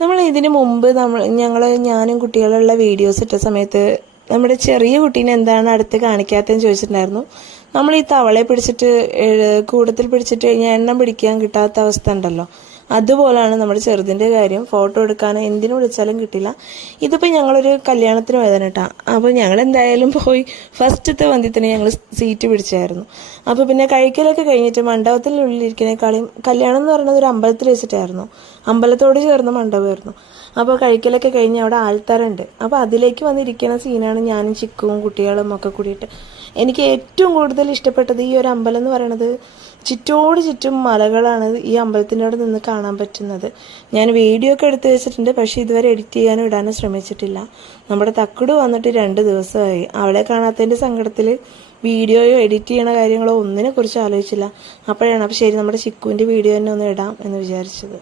നമ്മൾ ഇതിന് മുമ്പ് ഞാനും കുട്ടികളുള്ള വീഡിയോസ് ഇട്ട സമയത്ത് നമ്മുടെ ചെറിയ കുട്ടീനെ എന്താണ് അടുത്ത് കാണിക്കാത്തതെന്ന് ചോദിച്ചിട്ടുണ്ടായിരുന്നു. നമ്മൾ ഈ തവളയെ പിടിച്ചിട്ട് കൂടത്തിൽ പിടിച്ചിട്ട് കഴിഞ്ഞാൽ എണ്ണം പിടിക്കാൻ കിട്ടാത്ത അവസ്ഥ ഉണ്ടല്ലോ, അതുപോലാണ് നമ്മുടെ ചെറുതിൻ്റെ കാര്യം. ഫോട്ടോ എടുക്കാനോ എന്തിനു വിളിച്ചാലും കിട്ടില്ല. ഇതിപ്പോൾ ഞങ്ങളൊരു കല്യാണത്തിന് പോയതാണ് കേട്ടോ. അപ്പോൾ ഞങ്ങൾ എന്തായാലും പോയി ഫസ്റ്റത്തെ വന്ധ്യത്തിന് ഞങ്ങൾ സീറ്റ് പിടിച്ചായിരുന്നു. അപ്പോൾ പിന്നെ കഴിക്കലൊക്കെ കഴിഞ്ഞിട്ട് മണ്ഡപത്തിനുള്ളിലിരിക്കുന്നേക്കാളും കല്യാണം എന്ന് പറയുന്നത് ഒരു അമ്പലത്തിൽ വെച്ചിട്ടായിരുന്നു, അമ്പലത്തോട് ചേർന്ന മണ്ഡപമായിരുന്നു. അപ്പോൾ കഴിക്കലൊക്കെ കഴിഞ്ഞ് അവിടെ ആൾത്തറുണ്ട്. അപ്പോൾ അതിലേക്ക് വന്നിരിക്കുന്ന സീനാണ് ഞാനും ചിക്കുവും കുട്ടികളും ഒക്കെ കൂടിയിട്ട്. എനിക്ക് ഏറ്റവും കൂടുതൽ ഇഷ്ടപ്പെട്ടത് ഈ ഒരു അമ്പലം എന്ന് പറയുന്നത് ചുറ്റോട് ചുറ്റും മലകളാണ് ഈ അമ്പലത്തിൻ്റെ അവിടെ നിന്ന് കാണാൻ പറ്റുന്നത്. ഞാൻ വീഡിയോ ഒക്കെ എടുത്ത് വെച്ചിട്ടുണ്ട്, പക്ഷേ ഇതുവരെ എഡിറ്റ് ചെയ്യാനും ഇടാനും ശ്രമിച്ചിട്ടില്ല. നമ്മുടെ തക്കുട് വന്നിട്ട് 2 ദിവസമായി. അവളെ കാണാത്തതിൻ്റെ സങ്കടത്തിൽ വീഡിയോയോ എഡിറ്റ് ചെയ്യണ കാര്യങ്ങളോ ഒന്നിനെ കുറിച്ച് ആലോചിച്ചില്ല. അപ്പോൾ ശരി നമ്മുടെ ചിക്കുവിൻ്റെ വീഡിയോ തന്നെ ഒന്ന് ഇടാം എന്ന് വിചാരിച്ചത്.